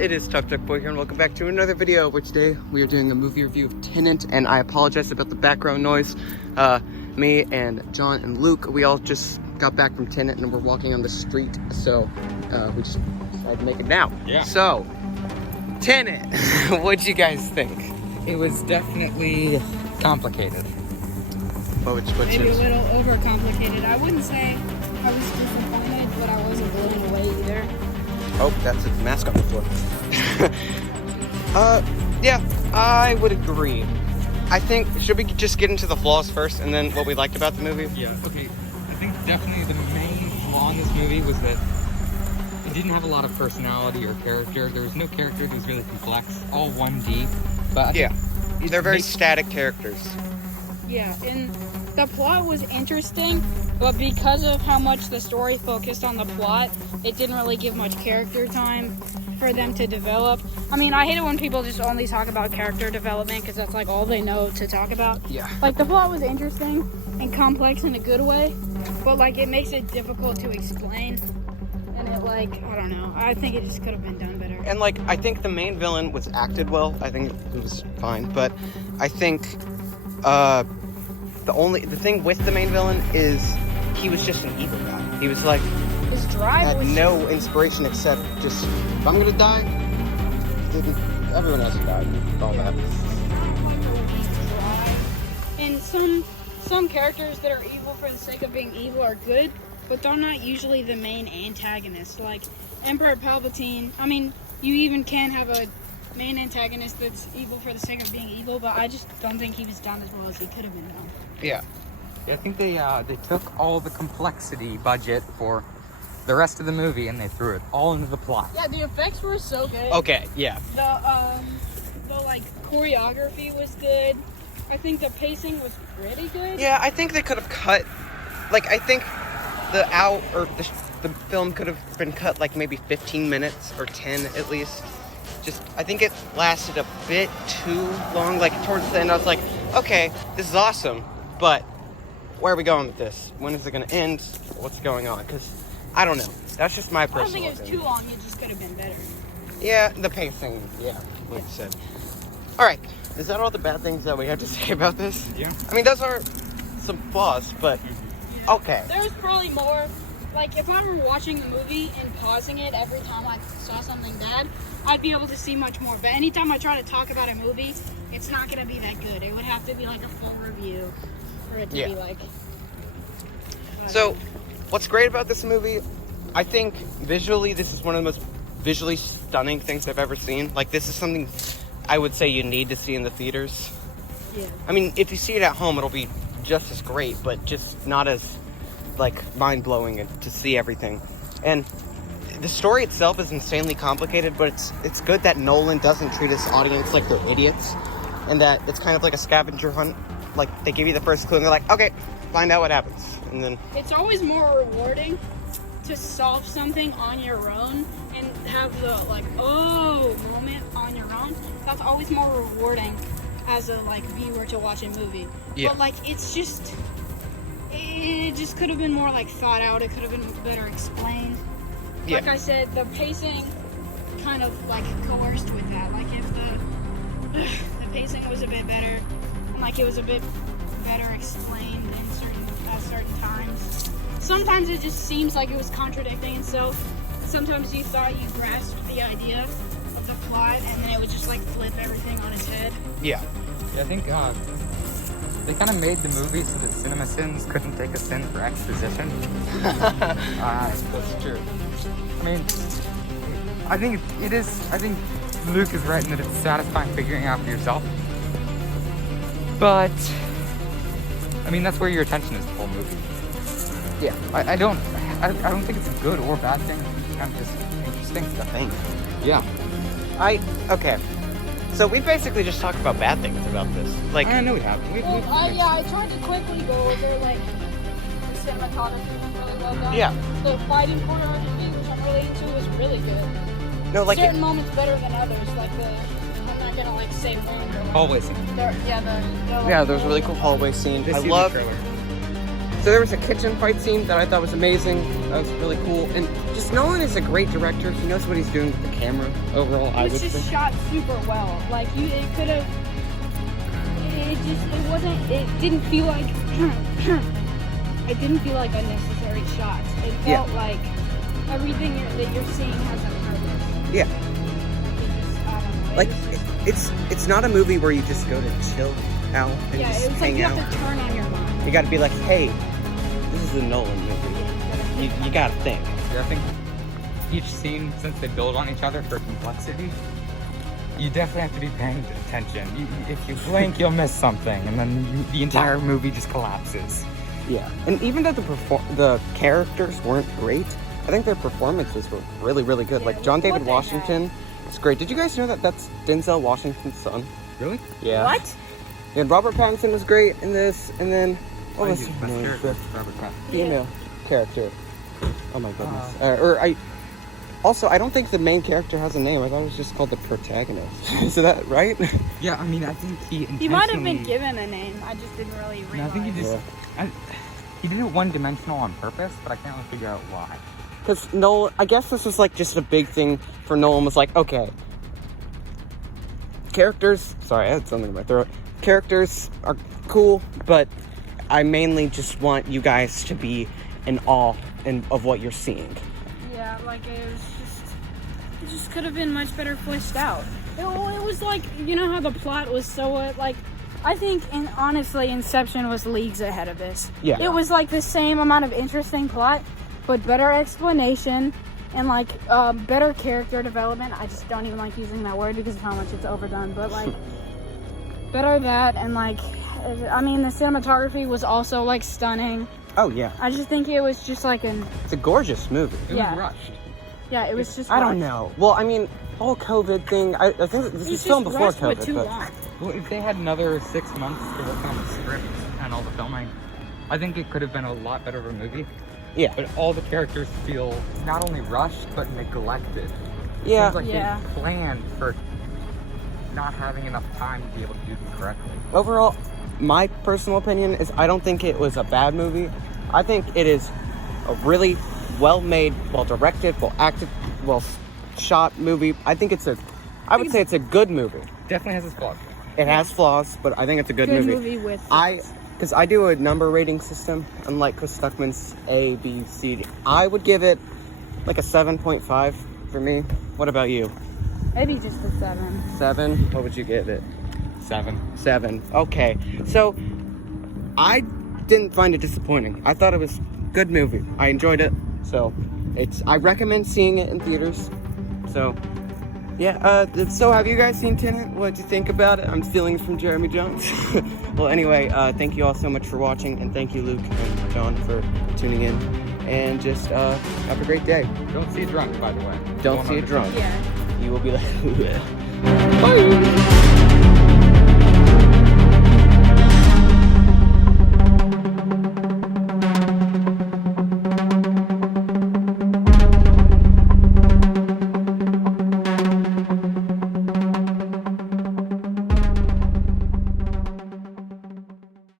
it is Tough Duck Boy here, and welcome back to another video, where today we are doing a movie review of TENET, and I apologize about the background noise. Me and John and Luke, we all just got back from TENET, and we're walking on the street, so we just decided to make it now. Yeah. So, TENET, what'd you guys think? It was definitely complicated. Maybe a little overcomplicated. I wouldn't say I was disappointed, but I wasn't blown away either. Oh, that's its mask on the floor. Yeah, I would agree. I think, should we just get into the flaws first and then what we liked about the movie? Yeah, okay. I think definitely the main flaw in this movie was that it didn't have a lot of personality or character. There was no character that was really complex, all 1D. But Yeah, they're very static characters. Yeah, and the plot was interesting, but because of how much the story focused on the plot, it didn't really give much character time for them to develop. I mean, I hate it when people just only talk about character development because that's like all they know to talk about. Yeah. Like, the plot was interesting and complex in a good way, but like it makes it difficult to explain. And it, like, I don't know. I think it just could have been done better. And like, I think the main villain was acted well. I think it was fine, but I think the thing with the main villain is he was just an evil guy. He was like, His drive had was no inspiration except just, if I'm gonna die, everyone else died. All that. And some characters that are evil for the sake of being evil are good, but they're not usually the main antagonist. Like Emperor Palpatine, I mean, you even can have a main antagonist that's evil for the sake of being evil, but I just don't think he was done as well as he could have been done. Yeah. I think they took all the complexity budget for the rest of the movie and they threw it all into the plot. Yeah, the effects were so good. Okay, yeah. The like choreography was good. I think the pacing was pretty good. Yeah, I think they could have cut, like, I think the film could have been cut like maybe 15 minutes or 10 at least. Just, I think it lasted a bit too long. Like, towards the end, I was like, okay, this is awesome, but where are we going with this? When is it going to end? What's going on? Because, I don't know. That's just my personal I don't think it was opinion. too long. It just could have been better. Yeah, the pacing, yeah, like you said. Alright, is that all the bad things that we have to say about this? Yeah. I mean, those are some flaws, but okay. There's probably more. Like, if I were watching the movie and pausing it every time I saw something bad, I'd be able to see much more. But anytime I try to talk about a movie, it's not going to be that good. It would have to be like a full review for it to be like... So, what's great about this movie, I think visually, this is one of the most visually stunning things I've ever seen. Like, this is something I would say you need to see in the theaters. Yeah. I mean, if you see it at home, it'll be just as great, but just not as, like, mind-blowing to see everything. And the story itself is insanely complicated, but it's good that Nolan doesn't treat his audience like they're idiots, and that it's kind of like a scavenger hunt. Like, they give you the first clue, and they're like, okay, find out what happens. And then... It's always more rewarding to solve something on your own and have the, like, oh moment on your own. That's always more rewarding as a, like, viewer to watch a movie. Yeah. But, like, it just could have been more, like, thought out. It could have been better explained. Like I said, the pacing kind of, like, coerced with that. Like, if the pacing was a bit better, and, like, it was a bit better explained at certain times. Sometimes it just seems like it was contradicting, and so sometimes you thought you grasped the idea of the plot, and then it would just, like, flip everything on its head. Yeah. I think they kind of made the movie so that CinemaSins couldn't take a sin for exposition. That's true. I mean, I think Luke is right in that it's satisfying figuring out for yourself. But, I mean, that's where your attention is the whole movie. Yeah, I don't think it's a good or bad thing. It's kind of just interesting The thing. Yeah. Okay. So we basically just talked about bad things about this. Like, I know we have. I tried to quickly go over, like, the cinematography was really well done. Yeah. The fighting choreography, which I'm really into, was really good. no, like, Certain moments better than others, like I'm not gonna, like, say one. Hallway scene. Yeah, yeah, there's a really cool hallway scene. I love So there was a kitchen fight scene that I thought was amazing. That was really cool. And just Nolan is a great director. He knows what he's doing with the camera overall, I would It's just say. shot super well. Like it could have. It didn't feel like. It didn't feel like unnecessary shots. It felt like everything that you're seeing has a purpose. Yeah. It just, I don't know. Like, it's not a movie where you just go to chill out and just it's like hang you out. have to turn on your mind. You gotta be like, hey, this is a Nolan movie. You gotta think. Yeah, I think each scene, since they build on each other for complexity, you definitely have to be paying attention. If you blink, you'll miss something, and then the entire movie just collapses. Yeah. And even though the characters weren't great, I think their performances were really, really good. Yeah, Like John what David they Washington, it's great. Did you guys know that that's Denzel Washington's son? Really? Yeah. What? And Robert Pattinson was great in this, and then what Oh, was he's the the best character, Robert Pattinson. female character? Oh my goodness. Also, I don't think the main character has a name. I thought it was just called the protagonist. Is that right? Yeah, I mean, I think he intentionally... He might have been given a name. I just didn't really realize. No, I think he just... he did it one-dimensional on purpose, but I can't really figure out why. Because Nolan, I guess this was like just a big thing for Nolan. Was like, okay, characters. Sorry, I had something in my throat. Characters are cool, but I mainly just want you guys to be in awe of what you're seeing. Yeah, like it just could have been much better fleshed out. It was like, you know how the plot was so like, I think honestly Inception was leagues ahead of this. Yeah. It was like the same amount of interesting plot, but better explanation and like better character development. I just don't even like using that word because of how much it's overdone, but like better that, and like I mean the cinematography was also like stunning. Oh yeah, I just think it was just like it's a gorgeous movie. It Yeah. was rushed. Yeah, it was just I don't rushed. know. Well, I mean, whole COVID thing. I think this It was was filmed just before rushed, but COVID, too but long. Well, if they had another 6 months to work on the script and all the filming, I think it could have been a lot better of a movie. yeah, But all the characters feel not only rushed, but neglected. yeah. Seems like Yeah. they planned for not having enough time to be able to do them correctly. Overall, my personal opinion is I don't think it was a bad movie. I think it is a really well-made, well-directed, well-acted, well-shot movie. I think I would say it's a good movie. Definitely has its flaws. It has flaws, but I think it's a good Good movie. movie with Because I do a number rating system, unlike Chris Stuckman's A, B, C, D. I would give it like a 7.5 for me. What about you? maybe just a 7. 7? What would you give it? 7. 7. Okay. So, I didn't find it disappointing. I thought it was a good movie. I enjoyed it. So, I recommend seeing it in theaters. So, yeah. So have you guys seen Tenet? What did you think about it? I'm stealing it from Jeremy Jones. Well, anyway, thank you all so much for watching, and thank you, Luke and John, for tuning in. And just have a great day. Don't see it drunk, by the way. Don't see it drunk. Yeah. You will be like, bye.